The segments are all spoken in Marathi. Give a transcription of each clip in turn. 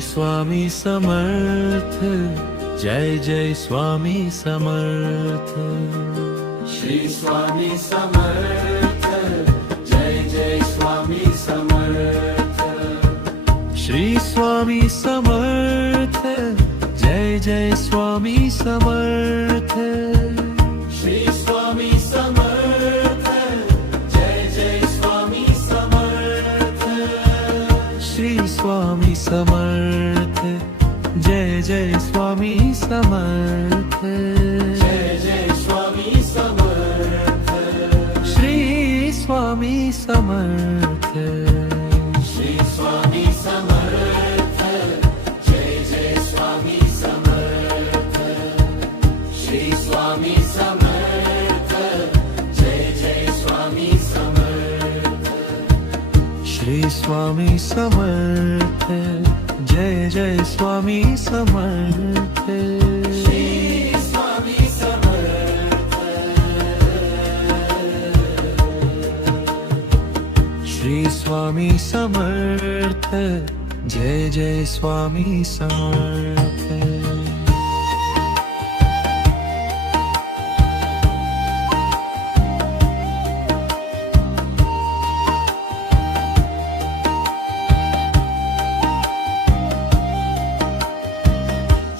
स्वामी समर्थ, जय जय स्वामी समर्थ। श्री स्वामी समर्थ, जय जय स्वामी समर्थ। श्री स्वामी समर्थ, जय जय स्वामी समर्थ। श्री स्वामी समर्थ, जय जय स्वामी समर्थ। श्री स्वामी समर्थ, जय जय स्वामी समर्थ। जय जय स्वामी समर्थ। श्री स्वामी समर्थ। श्री स्वामी समर्थ, जय जय स्वामी समर्थ। श्री स्वामी समर्थ, जय जय स्वामी समर्थ। श्री स्वामी समर्थ, जय जय स्वामी समर्थ। श्री स्वामी समर्थ। श्री स्वामी समर्थ, जय जय स्वामी समर्थ।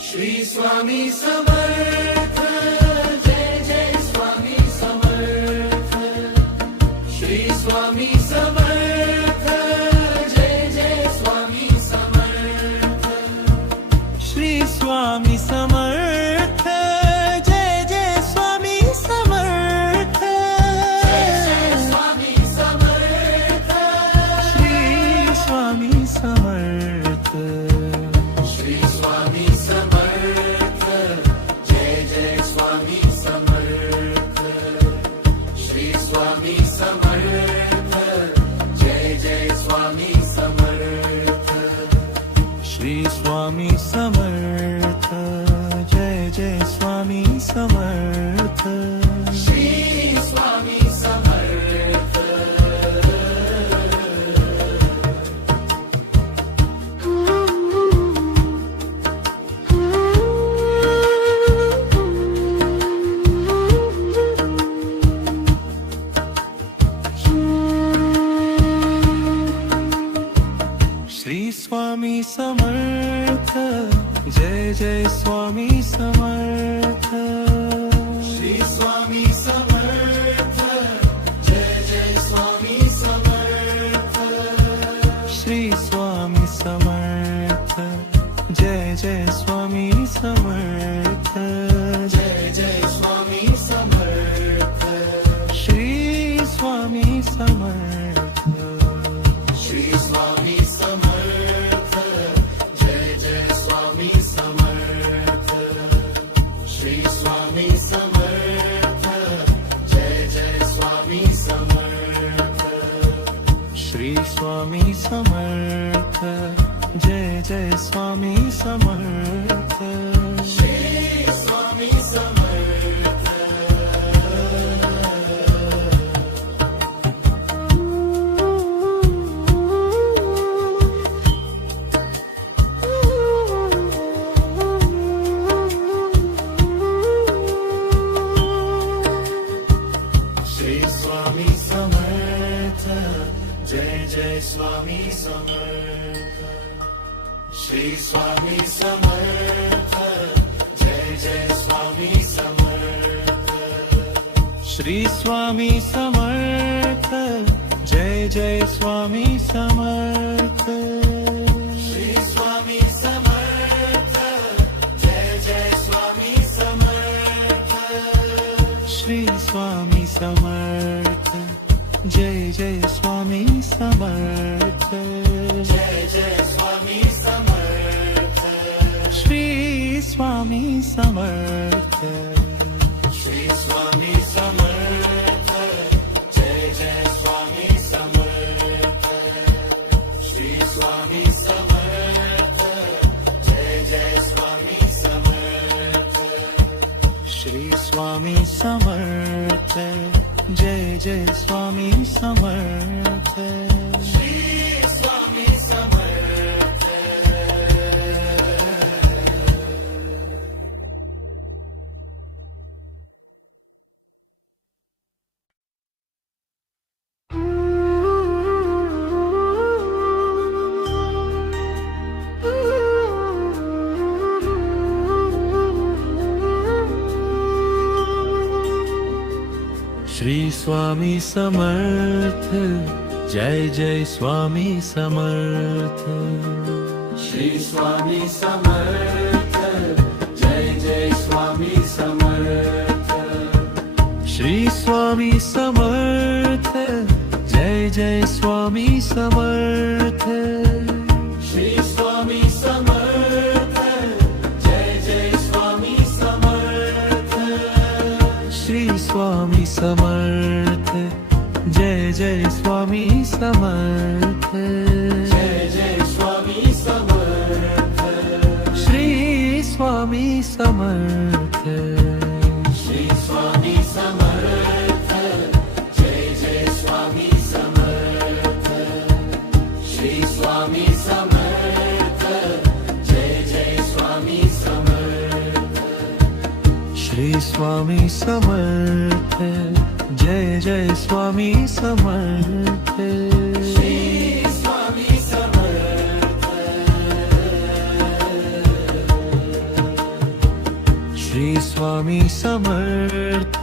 श्री स्वामी समर्थ, जय जय स्वामी समर्थ। श्री स्वामी समर्थ, जय जय स्वामी समर्थ। श्री स्वामी समर्थ, जय जय स्वामी समर्थ। जय जय स्वामी समर्थ। श्री स्वामी समर्थ। श्री स्वामी समर्थ, जय जय स्वामी समर्थ। श्री स्वामी समर्थ, जय जय स्वामी समर्थ। श्री स्वामी समर्थ, जय जय स्वामी समर्थ। श्री स्वामी समर्थ। श्री स्वामी समर्थ, जय जय स्वामी समर्थ। श्री स्वामी समर्थ, जय जय स्वामी समर्थ। श्री स्वामी समर्थ, जय जय स्वामी समर्थ। जय जय स्वामी समर्थ। श्री स्वामी समर्थ। श्री स्वामी समर्थ, जय जय स्वामी समर्थ। श्री स्वामी समर्थ, जय जय स्वामी समर्थ। श्री स्वामी समर्थ, जय जय स्वामी समर्थ। श्री स्वामी समर्थ। श्री स्वामी समर्थ, जय जय स्वामी समर्थ। श्री स्वामी समर्थ, जय जय स्वामी समर्थ। श्री स्वामी समर्थ, जय जय स्वामी समर्थ। श्री स्वामी समर्थ, जय जय स्वामी समर्थ। श्री स्वामी समर्थ, जय जय स्वामी समर्थ। जय जय स्वामी समर्थ। श्री स्वामी समर्थ। श्री स्वामी समर्थ, जय जय स्वामी समर्थ। श्री स्वामी समर्थ, जय जय स्वामी समर्थ। श्री स्वामी समर्थ, जय जय स्वामी समर्थ। श्री स्वामी समर्थ। स्वामी समर्थ, जय जय स्वामी समर्थ. श्री स्वामी समर्थ, जय जय स्वामी समर्थ. श्री स्वामी समर्थ, जय जय स्वामी समर्थ. श्री स्वामी समर्थ, जय जय स्वामी समर्थ. श्री स्वामी समर्थ, जय जय स्वामी समर्थ. जय जय स्वामी समर्थ. श्री स्वामी समर्थ. श्री स्वामी समर्थ, जय जय स्वामी समर्थ. श्री स्वामी समर्थ, जय जय स्वामी समर्थ. श्री स्वामी समर्थ, जय जय स्वामी समर्थ. श्री स्वामी समर्थ. श्री स्वामी समर्थ,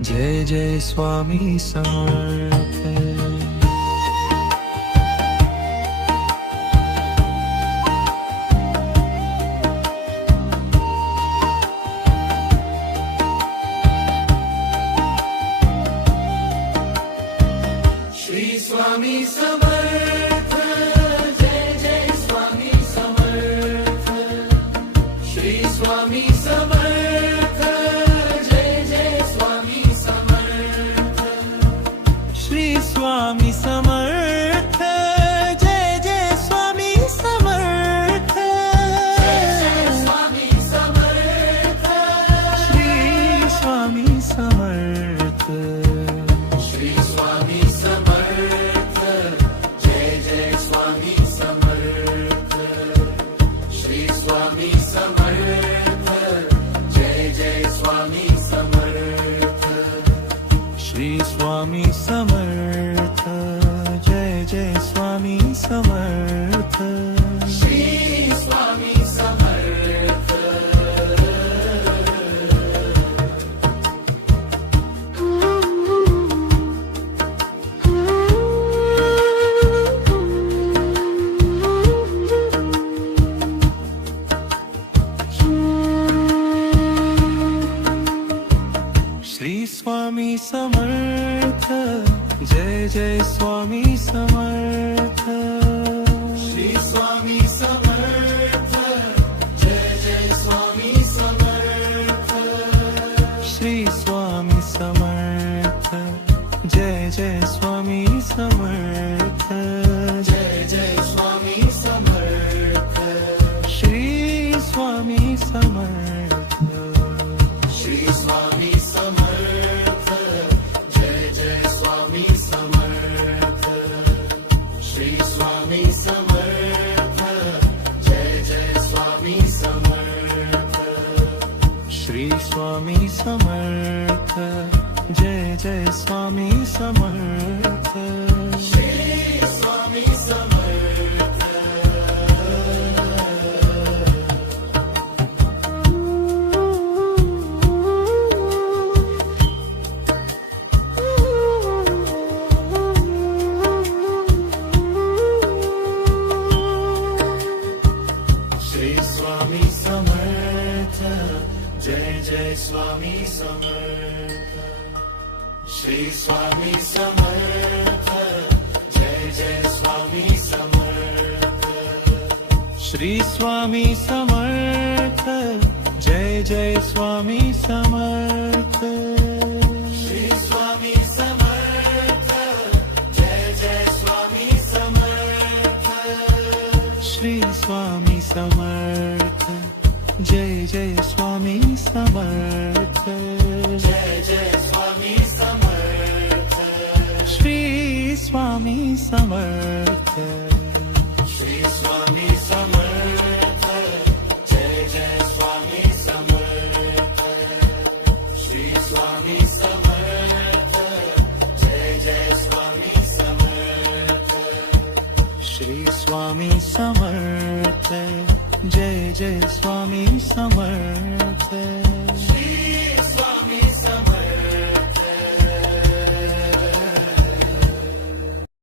जय जय स्वामी समर्थ. श्री स्वामी समर्थ, जय जय स्वामी समर्थ. श्री स्वामी समर्थ, जय जय स्वामी समर्थ. श्री स्वामी समर्थ, जय जय स्वामी समर्थ. जय जय स्वामी समर्थ. श्री स्वामी समर्थ. श्री स्वामी समर्थ, जय जय स्वामी समर्थ. श्री स्वामी समर्थ, जय जय स्वामी समर्थ. श्री स्वामी समर्थ, जय जय स्वामी समर्थ. श्री स्वामी समर्थ. श्री स्वामी समर्थ, जय जय स्वामी समर्थ. श्री स्वामी समर्थ, जय जय स्वामी समर्थ. श्री स्वामी समर्थ, जय जय स्वामी समर्थ. जय जय स्वामी समर्थ. श्री स्वामी समर्थ. श्री स्वामी समर्थ, जय जय स्वामी समर्थ. श्री स्वामी समर्थ, जय जय स्वामी समर्थ. श्री स्वामी समर्थ, जय जय स्वामी समर्थ. श्री स्वामी समर्थ. श्री स्वामी समर्थ, जय जय स्वामी समर्थ. श्री स्वामी समर्थ, जय जय स्वामी समर्थ. श्री स्वामी समर्थ, जय जय स्वामी समर्थ. श्री स्वामी समर्थ, जय जय स्वामी समर्थ. श्री स्वामी समर्थ, जय जय स्वामी समर्थ. जय जय स्वामी समर्थ. श्री स्वामी समर्थ. श्री स्वामी समर्थ, जय जय स्वामी समर्थ. श्री स्वामी समर्थ, जय जय स्वामी समर्थ. श्री स्वामी समर्थ, जय जय स्वामी समर्थ.